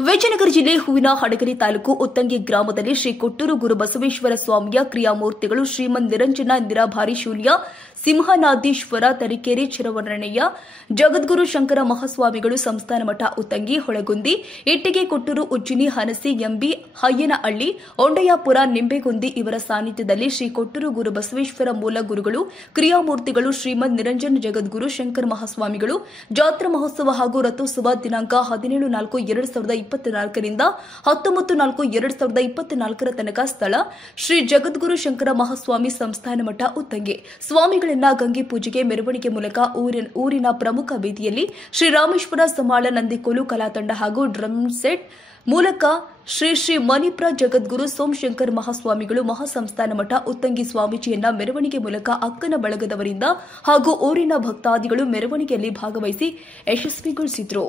ವಿಜಯನಗರ ಜಿಲ್ಲೆ ಹೂವಿನಹಡಗಲಿ ತಾಲೂಕು ಉತ್ತಂಗಿ ಗ್ರಾಮದಲ್ಲಿ ಶ್ರೀ ಕೊಟ್ಟೂರು ಗುರು ಬಸವೇಶ್ವರ ಸ್ವಾಮಿಯ ಕ್ರಿಯಾಮೂರ್ತಿಗಳು ಶ್ರೀಮನ್ ನಿರಂಜನ ನಿರಾಭಾರಿ ಶೂಲ್ಯ ಸಿಂಹನಾದೀಶ್ವರ ತರೀಕೆರೆ ಚಿರವರ್ಣಯ್ಯ ಜಗದ್ಗುರು ಶಂಕರ ಮಹಾಸ್ವಾಮಿಗಳು ಸಂಸ್ಥಾನ ಮಠ ಉತ್ತಂಗಿ ಹೊಳಗುಂದಿ ಇಟ್ಟಿಗೆ ಕೊಟ್ಟೂರು ಉಜ್ಜಿನಿ ಹನಸಿ ಎಂಬಿ ಹಯ್ಯನಹಳ್ಳಿ ಒಂಡಯ್ಯಪುರ ನಿಂಬೆಗುಂದಿ ಇವರ ಸಾನ್ನಿಧ್ಯದಲ್ಲಿ ಶ್ರೀ ಕೊಟ್ಟೂರು ಗುರು ಬಸವೇಶ್ವರ ಮೂಲ ಗುರುಗಳು ಕ್ರಿಯಾಮೂರ್ತಿಗಳು ಶ್ರೀಮನ್ ನಿರಂಜನ ಜಗದ್ಗುರು ಶಂಕರ ಮಹಾಸ್ವಾಮಿಗಳು ಜಾತ್ರಾ ಮಹೋತ್ಸವ ಹಾಗೂ ರಥೋತ್ಸವ ದಿನಾಂಕ 17-4-2024 ರಿಂದ 19-4-2024 ತನಕ ಸ್ಥಳ ಶ್ರೀ ಜಗದ್ಗುರು ಶಂಕರ ಮಹಾಸ್ವಾಮಿ ಸಂಸ್ಥಾನ ಮಠ ಉತ್ತಂಗಿ ಸ್ವಾಮಿಗಳನ್ನ ಗಂಗೆ ಪೂಜೆಗೆ ಮೆರವಣಿಗೆ ಮೂಲಕ ಊರಿನ ಪ್ರಮುಖ ಬೀದಿಯಲ್ಲಿ ಶ್ರೀರಾಮೇಶ್ವರ ಸಮಾಳ ನಂದಿಕೋಲು ಕಲಾತಂಡ ಹಾಗೂ ಡ್ರಮ್ ಸೆಟ್ ಮೂಲಕ ಶ್ರೀ ಮಣಿಪ್ರ ಜಗದ್ಗುರು ಸೋಮಶಂಕರ್ ಮಹಾಸ್ವಾಮಿಗಳು ಮಹಾಸಂಸ್ಥಾನ ಮಠ ಉತ್ತಂಗಿ ಸ್ವಾಮೀಜಿಯನ್ನ ಮೆರವಣಿಗೆ ಮೂಲಕ ಅಕ್ಕನ ಬಳಗದವರಿಂದ ಹಾಗೂ ಊರಿನ ಭಕ್ತಾದಿಗಳು ಮೆರವಣಿಗೆಯಲ್ಲಿ ಭಾಗವಹಿಸಿ ಯಶಸ್ವಿಗೊಳಿಸಿದರು.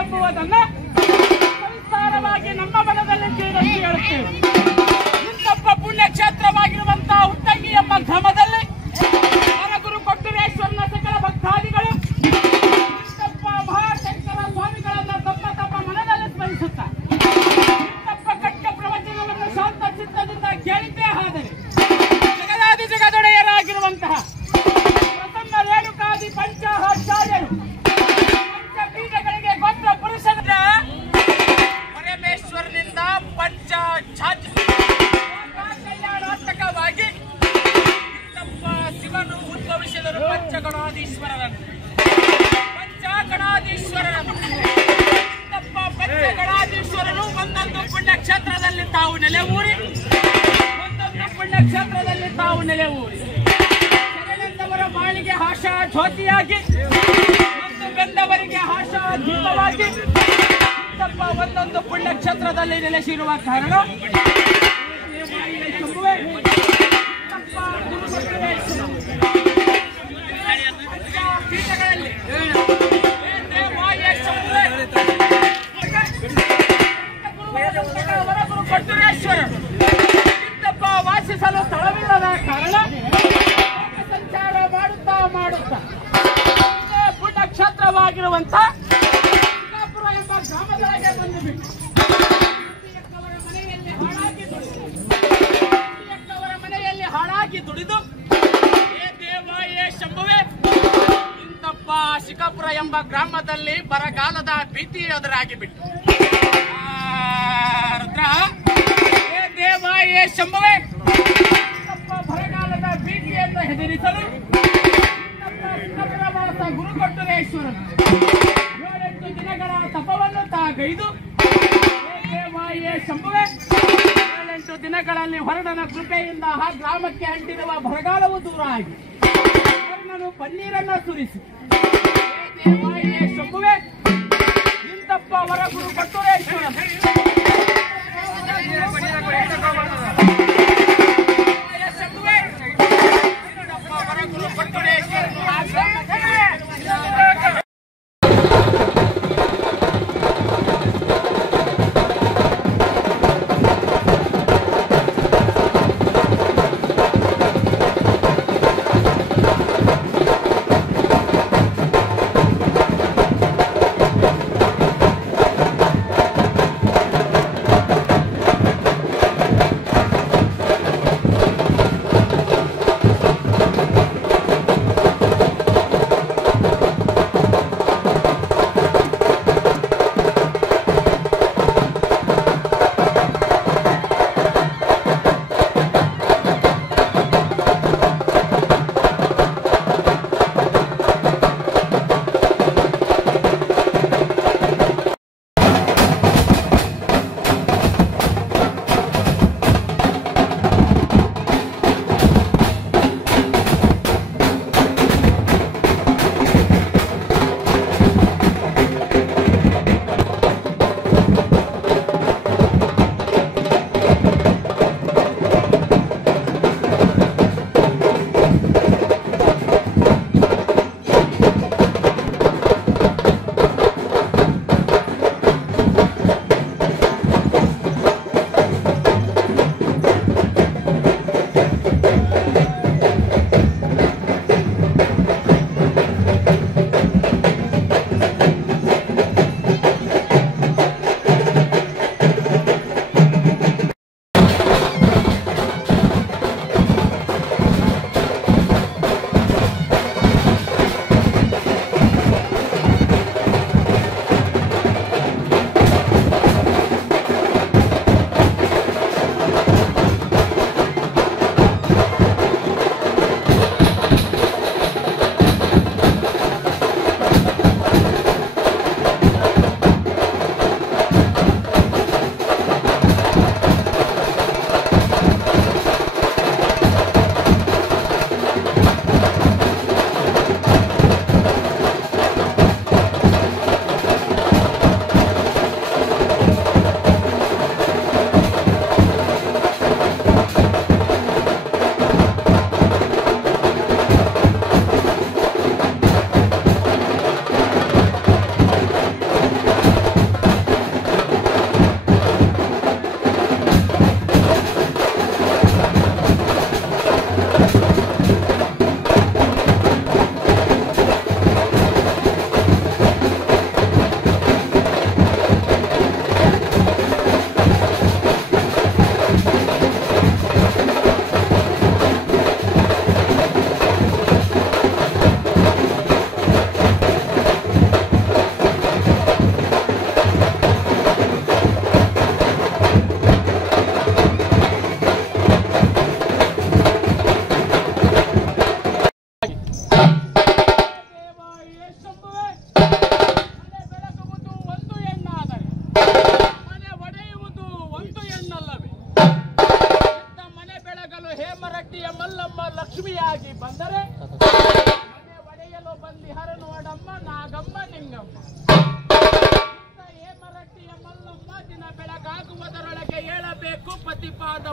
ಎಂಬುದನ್ನು ಸಂಸ್ಕಾರವಾಗಿ ನಮ್ಮ ಮನದಲ್ಲಿ ಹೇಳುತ್ತೇವೆ. ಇಂತಪ್ಪ ಪುಣ್ಯ ಕ್ಷೇತ್ರವಾಗಿರುವಂತಹ ಉತ್ತಂಗಿ ಎಂಬ ಗ್ರಾಮದಲ್ಲಿ ಗುರು ಕೊಟ್ಟೂರೇಶ್ವರನ ಸಕಲ ಭಕ್ತಾದಿಗಳು ಇಂತಪ್ಪ ಮಹಾಶಂಕರ ಸ್ವಾಮಿಗಳನ್ನ ತಮ್ಮ ಮನದಲ್ಲಿ ಸ್ಮರಿಸುತ್ತಾ ಇಂತಪ್ಪ ಕಟ್ಟ ಪ್ರವಚನವನ್ನು ಶಾಂತ ಚಿತ್ತದಿಂದ ಕೇಳಿದ್ದೇ ಆದರೆ ಜಗದಾದಿ ಜಗದೊಡೆಯರಾಗಿರುವಂತಹ ಪ್ರಸನ್ನ ರೇಣುಕಾದಿ ಪಂಚಾಚಾರ್ಯರು ಪಂಚಪೀಠಗಳಿಗೆ ಗೋತ್ರ ಪುರುಷರ ತಾವು ನೆಲೆಯೂರಿ, ಒಂದೊಂದು ಪುಣ್ಯಕ್ಷೇತ್ರದಲ್ಲಿ ತಾವು ನೆಲೆಯೂರಿ, ಶರಣೆಂದವರ ಬಾಳಿಗೆ ಆಶಾ ಜ್ಯೋತಿಯಾಗಿ, ಒಂದು ಬೆಂದವರಿಗೆ ಆಶಾ ದೀಪವಾಗಿ ತಪ್ಪ ಒಂದೊಂದು ಪುಣ್ಯಕ್ಷೇತ್ರದಲ್ಲಿ ನೆಲೆಸಿರುವ ಕಾರಣ ಚಿತ್ತಪ್ಪ ವಾಸಿಸಲು ಸ್ಥಳವಿಲ್ಲದ ಕಾರಣ ಸಂಚಾರ ಮಾಡುತ್ತಾ ಪುಣ್ಯಕ್ಷೇತ್ರವಾಗಿರುವಂತ ಸಿಂಗಾಪುರ ಎಂಬ ಗ್ರಾಮದೊಳಗೆ ಬಂದುಬಿಟ್ಟು ಮನೆಯಲ್ಲಿ ಹಾಳಾಗಿ ದುಡಿದು ಏ ದೇವ ಏ ಶಂಭುವೆ ಇಂತಪ್ಪ ಶಿಕಾಪುರ ಎಂಬ ಗ್ರಾಮದಲ್ಲಿ ಬರಗಾಲದ ಭೀತಿ ಎದುರಾಗಿ ಬಿಟ್ಟು ರುದ್ರ ಏ ದೇವ ಏ ಶಂಭುವೆ ಇಂತಪ್ಪ ಬರಗಾಲದ ಭೀತಿಯನ್ನು ಹೆದರಿಸಲು ಗುರುಕೊಟ್ಟರೇಶ್ವರನು 7-8 ದಿನಗಳ ತಪವನ್ನು ತಾಗೈದು ಶಂಭುವೆ 7-8 ದಿನಗಳಲ್ಲಿ ಹೊರಡನ ಕೃಪೆಯಿಂದ ಆ ಗ್ರಾಮಕ್ಕೆ ಅಂಟಿರುವ ಬರಗಾಲವು ದೂರ ಆಗಿ ಹೊರಡನು ಪನ್ನೀರನ್ನ ಸುರಿಸಿ ಶಂಭುವೆ ಇಂತಪ್ಪ ವರ ಗುರು ಕೊಟ್ಟರೇಶ್ವರ ವರ ಗುರು ಕೊಟ್ಟರೇಶ್ವರ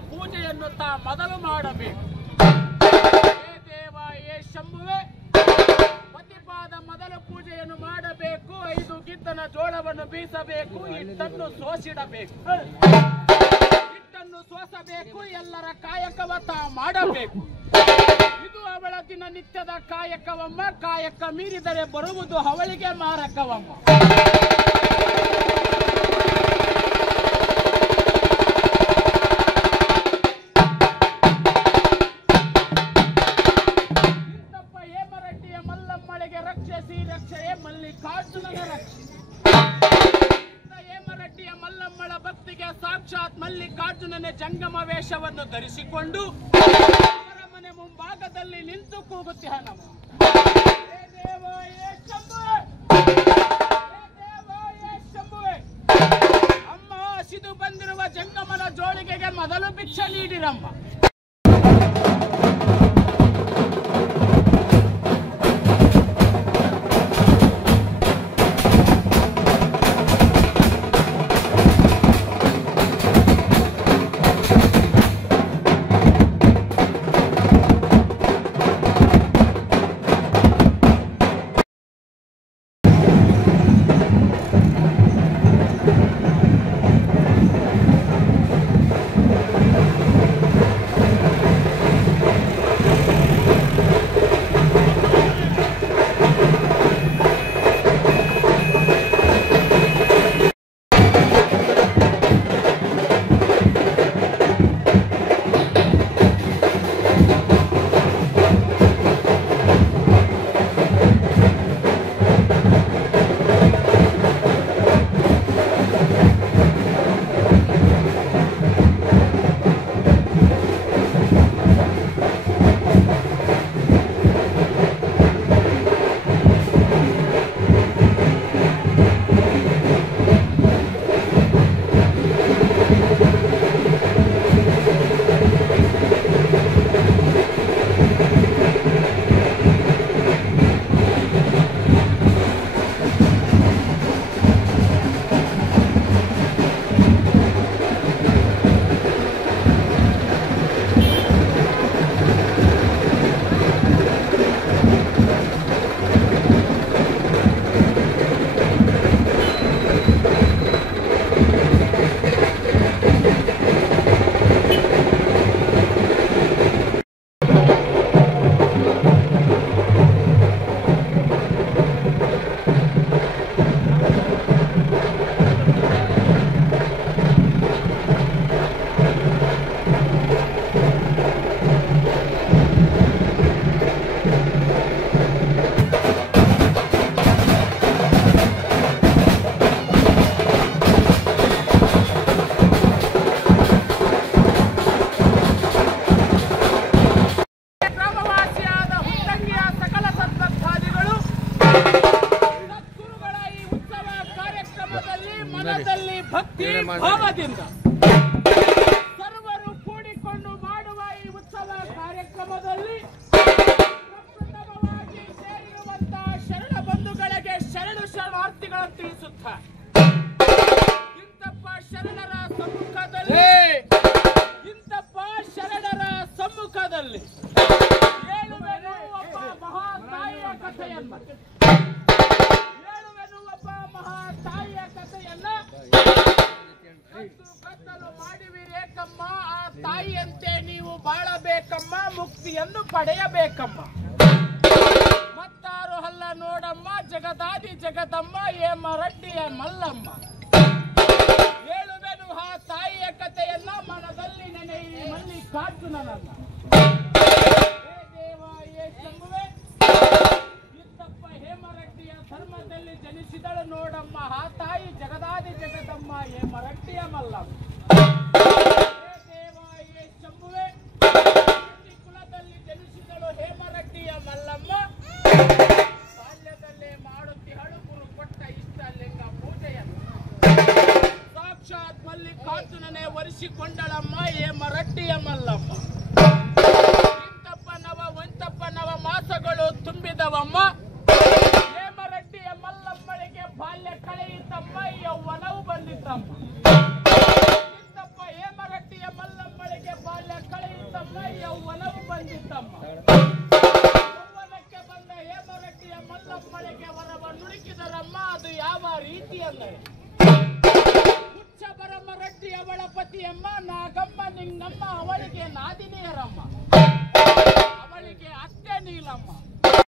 ಪೂಜೆಯನ್ನು ಮೊದಲು ಮಾಡಬೇಕು. ಹೇ ದೇವ, ಹೇ ಶಂಭುವೆ, ಪತಿಪಾದ ಮೊದಲ ಪೂಜೆಯನ್ನು ಮಾಡಬೇಕು. 5 ಗಿದ್ದನ ಜೋಳವನ್ನು ಬೀಸಬೇಕು. ಹಿಟ್ಟನ್ನು ಸೋಸಿಡಬೇಕು. ಹಿಟ್ಟನ್ನು ಸೋಸಬೇಕು. ಎಲ್ಲರ ಕಾಯಕವ ಮಾಡಬೇಕು. ಇದು ಅವಳ ದಿನನಿತ್ಯದ ಕಾಯಕವಮ್ಮ. ಕಾಯಕ ಮೀರಿದರೆ ಬರುವುದು ಅವಳಿಗೆ ಮಾರಕವಮ್ಮ. ಇಂತಪ್ಪ ಹೇಮರೆಡ್ಡಿಯ ಮಲ್ಲಮ್ಮಳಿಗೆ ರಕ್ಷಿಸಿ ರಕ್ಷೆಯೇ ಮಲ್ಲಿಕಾರ್ಜುನನ ರಕ್ಷೆ. ಹೇಮರೆಡ್ಡಿಯ ಮಲ್ಲಮ್ಮಳ ಭಕ್ತಿಗೆ ಸಾಕ್ಷಾತ್ ಮಲ್ಲಿಕಾರ್ಜುನನೇ ಜಂಗಮ ವೇಷವನ್ನು ಧರಿಸಿಕೊಂಡು ಅವರ ಮನೆ ಮುಂಭಾಗದಲ್ಲಿ ನಿಂತು ಕೂಗುತ್ತಿಹನಮ್ಮ. ಹೇ ದೇವ, ಹೇ ಶಂಭುವೆ, ಹೇ ದೇವ, ಹೇ ಶಂಭುವೆ, ಅಮ್ಮ ಹಸಿದು ಬಂದಿರುವ ಜಂಗಮನ ಜೋಳಿಗೆಗೆ ಮೊದಲು ಭಿಕ್ಷೆ ನೀಡಿರಮ್ಮ. ಭಕ್ತಿ ಭಾವದಿಂದ ಸರ್ವರು ಕೂಡಿಕೊಂಡು ಮಾಡುವ ಈ ಉತ್ಸವ ಕಾರ್ಯಕ್ರಮದಲ್ಲಿ ಪ್ರಪ್ರಥಮವಾಗಿ ಸೇರಿರುವಂತಹ ಶರಣ ಬಂಧುಗಳಿಗೆ ಶರಣಾರ್ಥಿಗಳನ್ನು ತಿಳಿಸುತ್ತಾ ಇಂತಪ್ಪ ಶರಣರ ಸಮ್ಮುಖದಲ್ಲಿ ಹೇಳುವೆನು ಒಬ್ಬ ಮಹಾ ತಾಯಿಯ ಕಥೆಯನ್ನು ಕತ್ತಲು ಮಾಡಿವಿರೇಕಮ್ಮ. ಆ ತಾಯಿಯಂತೆ ನೀವು ಬಾಳಬೇಕಮ್ಮ, ಮುಕ್ತಿಯನ್ನು ಪಡೆಯಬೇಕಮ್ಮ. ಮತ್ತಾರು ಅಲ್ಲ ನೋಡಮ್ಮ, ಜಗದಾದಿ ಜಗದಮ್ಮ ಹೇಮರೆಡ್ಡಿಯ ಮಲ್ಲಮ್ಮ. ಹೇಳುವೆನು ಆ ತಾಯಿಯ ಕಥೆಯನ್ನ, ಮನದಲ್ಲಿ ನೆನೆಯಿರಿ ಮಲ್ಲಿಕಾರ್ಜುನನನ್ನ. ಹೇ ದೇವ, ಹೇ ಶಂಭುವೆ, ಇಂತಪ್ಪ ಹೇಮರೆಡ್ಡಿಯ ಧರ್ಮದಲ್ಲಿ ಜನಿಸಿದಳು ನೋಡಮ್ಮ. ಆ ತಾಯಿ ಜಗದಾದಿ ಜಗದಮ್ಮ ಹೇಮರೆಡ್ಡಿಯ ಮಲ್ಲಮ್ಮ. ಹೇ ದೇವ, ಹೇ ಶಂಭುವೆ, ಕುಲದಲ್ಲಿ ಜನಿಸಿದಳು ಹೇಮರೆಡ್ಡಿಯ ಮಲ್ಲಮ್ಮ. ಬಾಲ್ಯದಲ್ಲೇ ಮಾಡುತ್ತಿಹಳು ಗುರು ಕೊಟ್ಟ ಇಷ್ಟಲಿಂಗ ಪೂಜೆಯನ್ನು. ಸಾಕ್ಷಾತ್ ಮಲ್ಲಿಕಾರ್ಜುನನೇ ವರಿಸಿಕೊಂಡಳಮ್ಮ ಹೇಮರೆಡ್ಡಿಯ ಮಲ್ಲಮ್ಮ. ಇಂತಪ್ಪ ನವ ಮಾಸಗಳು ತುಂಬಿದವಮ್ಮ. ಹೇಮರೆಡ್ಡಿಯ ಮಲ್ಲಮ್ಮಳಿಗೆ ಬಾಲ್ಯ ಕಳೆಯಿತಮ್ಮ, ಯೌವನವು ಬಂದಿತಮ್ಮ. ಇಂತಪ್ಪ ಹೇಮರೆಡ್ಡಿಯ ಮಲ್ಲಮ್ಮಳಿಗೆ ನನ್ನಮ್ಮಳಿಗೆ ವರವ ನುಡುಕಿದರಮ್ಮ ಅದು ಯಾವ ರೀತಿ ಅಂದರೆ ಹುಚ್ಚಬರಮ್ಮ ರಡ್ಡಿ ಅವಳ ಪತಿಯಮ್ಮ ನಾಗಮ್ಮ ನಿಂಗಮ್ಮ ಅವಳಿಗೆ ನಾದಿನಿಯರಮ್ಮ ಅವಳಿಗೆ ಅತ್ತೆ ನೀಲಮ್ಮ